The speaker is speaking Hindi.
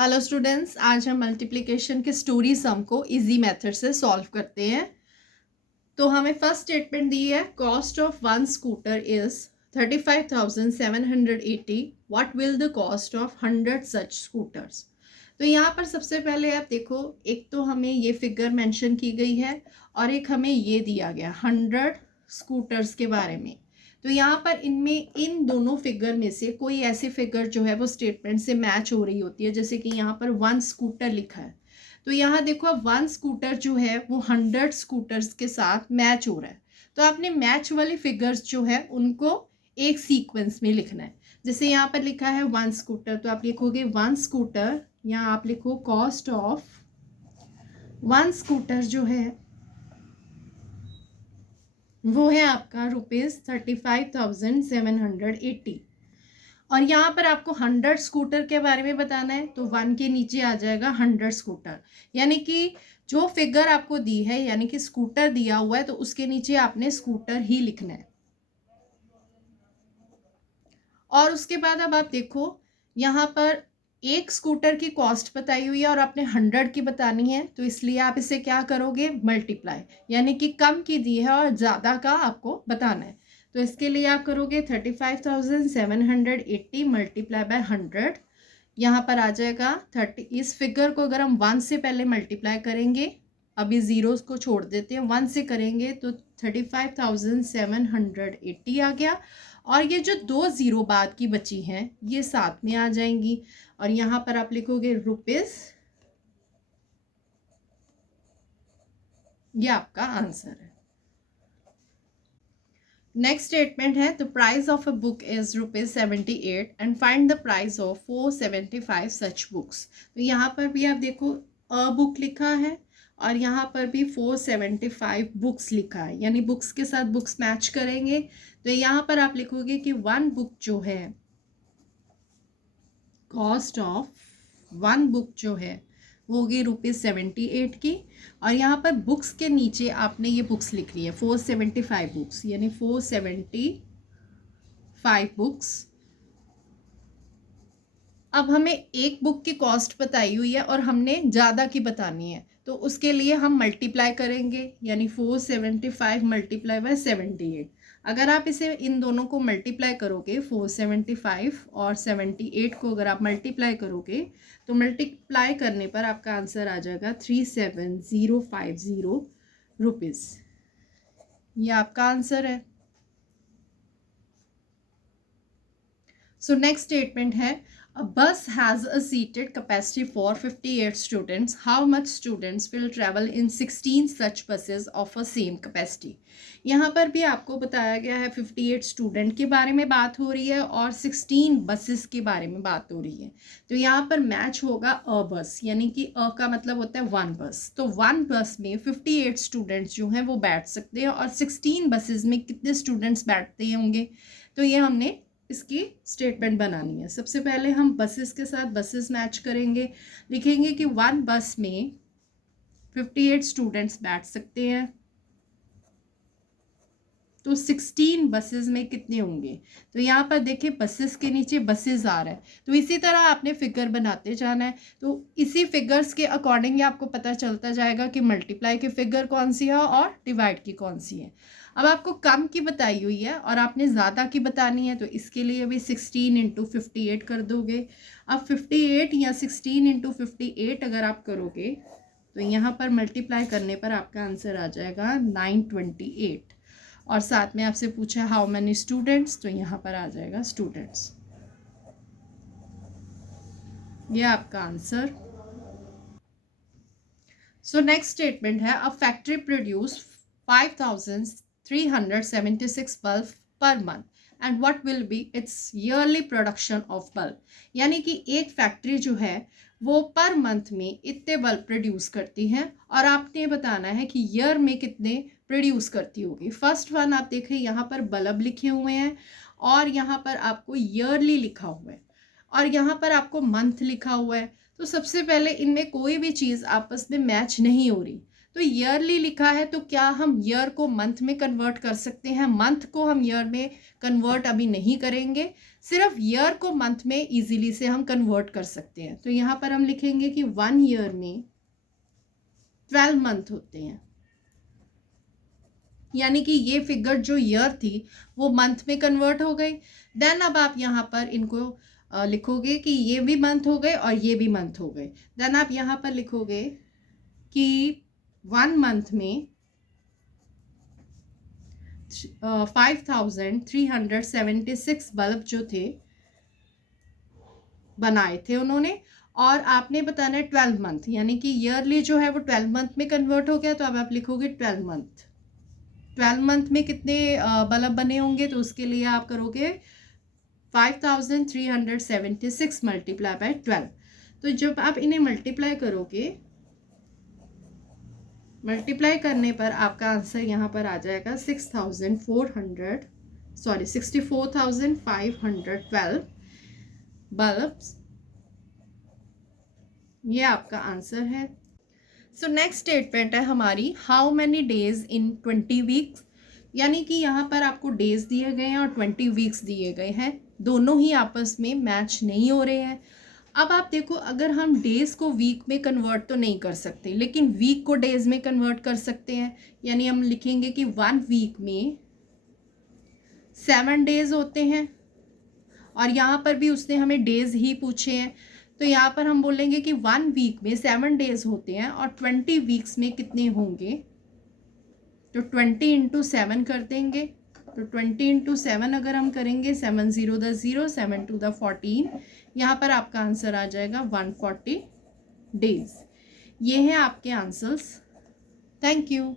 हेलो स्टूडेंट्स, आज हम मल्टीप्लिकेशन के स्टोरी सम को इजी मेथड से सॉल्व करते हैं। तो हमें फर्स्ट स्टेटमेंट दी है, cost of one scooter is 35,780। What will the cost of 100 such scooters. तो यहाँ पर सबसे पहले आप देखो, एक तो हमें ये फिगर मेंशन की गई है और एक हमें ये दिया गया 100 स्कूटर्स के बारे में। तो यहाँ पर इनमें इन दोनों फिगर में से कोई ऐसी फिगर जो है वो स्टेटमेंट से मैच हो रही होती है, जैसे कि यहाँ पर 1 स्कूटर लिखा है। तो यहाँ देखो, अब 1 स्कूटर जो है वो 100 स्कूटर्स के साथ मैच हो रहा है। तो आपने मैच वाली फिगर्स जो है उनको एक सीक्वेंस में लिखना है। जैसे यहाँ पर लिखा है 1 स्कूटर, तो आप लिखोगे 1 स्कूटर, यहाँ आप लिखो कॉस्ट ऑफ 1 स्कूटर जो है वो है आपका ₹35,780। और यहाँ पर आपको 100 स्कूटर के बारे में बताना है, तो 1 के नीचे आ जाएगा 100 स्कूटर। यानी कि जो फिगर आपको दी है, यानी कि स्कूटर दिया हुआ है, तो उसके नीचे आपने स्कूटर ही लिखना है। और उसके बाद अब आप देखो, यहाँ पर एक स्कूटर की कॉस्ट बताई हुई है और आपने 100 की बतानी है, तो इसलिए आप इसे क्या करोगे, मल्टीप्लाई, यानी कि कम की दी है और ज़्यादा का आपको बताना है। तो इसके लिए आप करोगे 35,780 मल्टीप्लाई बाय 100। यहाँ पर आ जाएगा 30। इस फिगर को अगर हम 1 से पहले मल्टीप्लाई करेंगे, अभी ज़ीरोज़ को छोड़ देते हैं, 1 से करेंगे तो 35,780 आ गया। और ये जो 2 ज़ीरो बाद की बची हैं ये साथ में आ जाएंगी और यहाँ पर आप लिखोगे रुपीज़। ये आपका आंसर है। नेक्स्ट स्टेटमेंट है, the price of a book is ₹78 and find the price of 475 such books. तो यहाँ पर भी आप देखो, अ बुक लिखा है और यहाँ पर भी 475 बुक्स लिखा है, यानी बुक्स के साथ बुक्स मैच करेंगे। तो यहाँ पर आप लिखोगे कि 1 बुक जो है, कॉस्ट ऑफ 1 बुक जो है वो होगी ₹78 की। और यहाँ पर बुक्स के नीचे आपने ये बुक्स लिख ली है 475 बुक्स, यानी 475 बुक्स। अब हमें एक बुक की कॉस्ट बताई हुई है और हमने ज़्यादा की बतानी है, तो उसके लिए हम मल्टीप्लाई करेंगे, यानी 475 मल्टीप्लाई बाय 78। अगर आप इसे इन दोनों को मल्टीप्लाई करोगे, 475 और 78 को अगर आप मल्टीप्लाई करोगे, तो मल्टीप्लाई करने पर आपका आंसर आ जाएगा 37050 रुपीज़। ये आपका आंसर है। सो नेक्स्ट स्टेटमेंट है, a bus has a seated capacity for 58 students. How much students will travel in 16 such buses of a same capacity? यहाँ पर भी आपको बताया गया है 58 स्टूडेंट के बारे में बात हो रही है और 16 बसेस के बारे में बात हो रही है। तो यहाँ पर मैच होगा अ बस, यानी कि अ का मतलब होता है 1 बस। तो 1 बस में 58 स्टूडेंट्स जो हैं वो बैठ सकते हैं और 16 बसेस में कितने स्टूडेंट्स बैठते होंगे, तो ये हमने इसकी स्टेटमेंट बनानी है। सबसे पहले हम बसेस के साथ बसेस मैच करेंगे, लिखेंगे कि 1 बस में 58 स्टूडेंट्स बैठ सकते हैं, तो 16 बसेस में कितने होंगे। तो यहाँ पर देखिए बसेस के नीचे बसेस आ रहा है, तो इसी तरह आपने फिगर बनाते जाना है। तो इसी फिगर्स के अकॉर्डिंग आपको पता चलता जाएगा कि मल्टीप्लाई की फिगर कौन सी है और डिवाइड की कौन सी है। अब आपको कम की बताई हुई है और आपने ज़्यादा की बतानी है, तो इसके लिए भी 16 इंटू 58 कर दोगे। अब 58 या 16 इंटू 58 अगर आप करोगे, तो यहाँ पर मल्टीप्लाई करने पर आपका आंसर आ जाएगा 928। और साथ में आपसे पूछा हाउ मैनी स्टूडेंट्स, तो यहाँ पर आ जाएगा स्टूडेंट्स। ये आपका आंसर। सो नेक्स्ट स्टेटमेंट है, a factory produce 5,376 bulb per month and what will be it's yearly production of bulb. यानी कि एक फैक्ट्री जो है वो पर मंथ में इतने बल्ब प्रोड्यूस करती हैं और आपने बताना है कि ईयर में कितने प्रोड्यूस करती होगी। फर्स्ट वन आप देखें, यहाँ पर बल्ब लिखे हुए हैं और यहाँ पर आपको ईयरली लिखा हुआ है और यहाँ पर आपको मंथ लिखा हुआ है। तो सबसे पहले इनमें कोई भी चीज़ आपस में मैच नहीं हो रही। तो ईयरली लिखा है, तो क्या हम ईयर को मंथ में कन्वर्ट कर सकते हैं? मंथ को हम ईयर में कन्वर्ट अभी नहीं करेंगे। सिर्फ ईयर को मंथ में इजीली से हम कन्वर्ट कर सकते हैं। तो यहाँ पर हम लिखेंगे कि 1 ईयर में 12 मंथ होते हैं, यानी कि ये फिगर जो ईयर थी वो मंथ में कन्वर्ट हो गई। देन अब आप यहाँ पर इनको लिखोगे कि ये भी मंथ हो गए और ये भी मंथ हो गए। देन आप यहाँ पर लिखोगे कि 1 मंथ में 5376 बल्ब जो थे बनाए थे उन्होंने, और आपने बताना है 12 मंथ, यानी कि ईयरली जो है वो 12 मंथ में कन्वर्ट हो गया। तो अब आप लिखोगे 12 मंथ, 12 मंथ में कितने बल्ब बने होंगे, तो उसके लिए आप करोगे 5376 मल्टीप्लाई बाय 12। तो जब आप इन्हें मल्टीप्लाई करोगे, मल्टीप्लाई करने पर आपका आंसर यहाँ पर आ जाएगा 64,512 बल्ब्स। ये आपका आंसर है। सो नेक्स्ट स्टेटमेंट है हमारी, how many days in 20 weeks, यानी कि यहाँ पर आपको डेज दिए गए हैं और 20 वीक्स दिए गए हैं, दोनों ही आपस में मैच नहीं हो रहे हैं। अब आप देखो, अगर हम डेज को वीक में कन्वर्ट तो नहीं कर सकते, लेकिन वीक को डेज में कन्वर्ट कर सकते हैं। यानी हम लिखेंगे कि 1 वीक में 7 डेज होते हैं, और यहाँ पर भी उसने हमें डेज ही पूछे हैं, तो यहाँ पर हम बोलेंगे कि 1 वीक में 7 डेज होते हैं और 20 वीक्स में कितने होंगे, तो 20 इंटू 7 कर देंगे। तो 20 इंटू 7 अगर हम करेंगे, 7 0 द 0, 7 2 द 14, यहाँ पर आपका आंसर आ जाएगा 140 डेज। ये हैं आपके आंसर्स। Thank you.